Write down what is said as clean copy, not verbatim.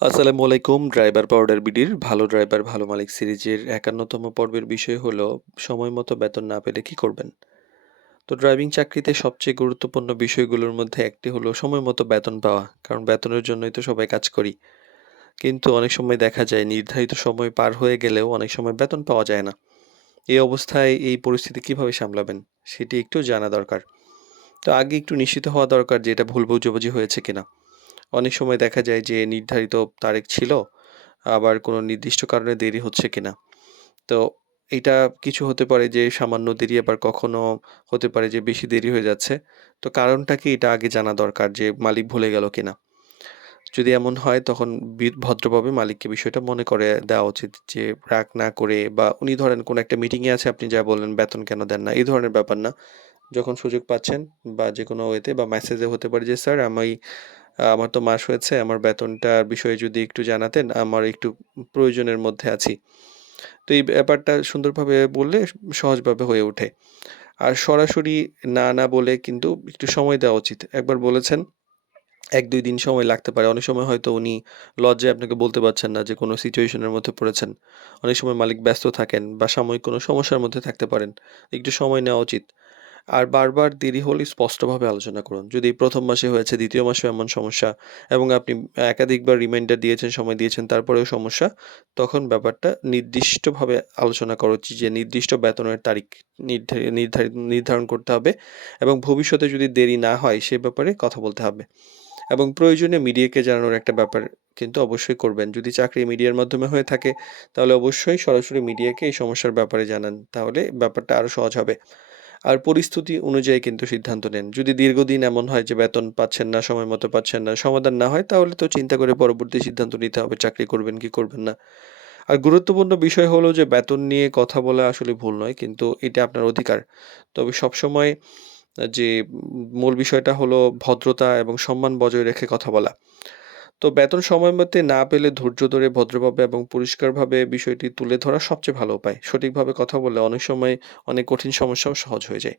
আসসালামু আলাইকুম। Driver powder বিডির ভালো ড্রাইভার ভালো মালিক সিরিজের ৫১তম পর্বের বিষয় হলো সময় মতো বেতন না পেলে কি করবেন? তো ড্রাইভিং চাকরিতে সবচেয়ে গুরুত্বপূর্ণ বিষয়গুলোর মধ্যে একটি হলো সময় মতো বেতন পাওয়া। কারণ বেতনের জন্যই তো সবাই কাজ করি। কিন্তু অনেক সময় দেখা যায় নির্ধারিত সময় পার হয়ে গেলেও অনেক সময় বেতন পাওয়া যায় না। এই অবস্থায় এই পরিস্থিতি কিভাবে সামলাবেন? সেটি একটু জানা দরকার। তো আগে একটু নিশ্চিত হওয়া দরকার যে এটা ভুল বোঝাবুঝি হয়েছে কিনা। অনেক সময় দেখা যায় যে নির্ধারিত তারিখ ছিল, আবার কোনো নির্দিষ্ট কারণে দেরি হচ্ছে কিনা। তো এইটা কিছু হতে পারে যে সামান্য দেরি, আবার কখনো হতে পারে যে বেশি দেরি হয়ে যাচ্ছে। তো কারণটা কি এটা আগে জানা দরকার যে মালিক ভুলে গেল কিনা। যদি এমন হয় তখন ভদ্রভাবে মালিককে বিষয়টা মনে করে দেওয়া উচিত যে রাগ না করে, বা উনি ধরেন কোনো একটা মিটিংয়ে আছে, আপনি যা বললেন বেতন কেন দেন না? এই ধরনের ব্যাপার না। যখন সুযোগ পাচ্ছেন বা যেকোনো ওয়েতে বা মেসেজে হতে পারে যে, "স্যার আমার তো মাস হয়েছে। আমার বেতনটার বিষয়ে যদি একটু জানাতেন, আমার একটু প্রয়োজনের মধ্যে আছি।" তো এই ব্যাপারটা সুন্দরভাবে বললে সহজভাবে হয়ে ওঠে। আর সরাসরি না, না বলে কিন্তু একটু সময় দেওয়া উচিত। একবার বলেছেন, ১-২ দিন সময় লাগতে পারে। অনেক সময় হয়তো উনি লজ্জায় আপনাকে বলতে পারছেন না যে কোনো সিচুয়েশন এর মধ্যে পড়েছেন। অনেক সময় মালিক ব্যস্ত থাকেন বা সাময়িক কোনো সমস্যার মধ্যে থাকতে পারেন। একটু সময় নেওয়া উচিত। আর বারবার দেরি হলে স্পষ্টভাবে আলোচনা করুন। যদি ১ম মাসে হয়েছে, ২য় মাসেও এমন সমস্যা এবং আপনি একাধিকবার রিমাইন্ডার দিয়েছেন, সময় দিয়েছেন, তারপরেও সমস্যা, তখন ব্যাপারটা নির্দিষ্টভাবে আলোচনা করা উচিত যে নির্দিষ্ট বেতনের তারিখ নির্ধারণ করতে হবে এবং ভবিষ্যতে যদি দেরি না হয় সে ব্যাপারে কথা বলতে হবে। এবং প্রয়োজনে মিডিয়াকে জানানোর একটা ব্যাপার কিন্তু অবশ্যই করবেন। যদি চাকরি মিডিয়ার মাধ্যমে হয়ে থাকে, তাহলে অবশ্যই সরাসরি মিডিয়াকে এই সমস্যার ব্যাপারে জানান। তাহলে ব্যাপারটা আরো সহজ হবে। আর পরিস্থিতি অনুযায়ী কিন্তু সিদ্ধান্ত নেন। যদি দীর্ঘদিন এমন হয় যে বেতন পাচ্ছেন না, সময় মতো পাচ্ছেন না, সমাধান না হয়, তাহলে তো চিন্তা করে পরবর্তী সিদ্ধান্ত নিতে হবে চাকরি করবেন কি করবেন না। আর গুরুত্বপূর্ণ বিষয় হলো যে বেতন নিয়ে কথা বলা আসলে ভুল নয়, কিন্তু এটা আপনার অধিকার। তবে সবসময় যে মূল বিষয়টা হলো ভদ্রতা এবং সম্মান বজায় রেখে কথা বলা। তো বেতন সময় মতে না পেলে ধৈর্য ধরে ভদ্রভাবে এবং পরিষ্কারভাবে বিষয়টি তুলে ধরা সবচেয়ে ভালো উপায়। সঠিকভাবে কথা বললে অনেক সময় অনেক কঠিন সমস্যাও সহজ হয়ে যায়।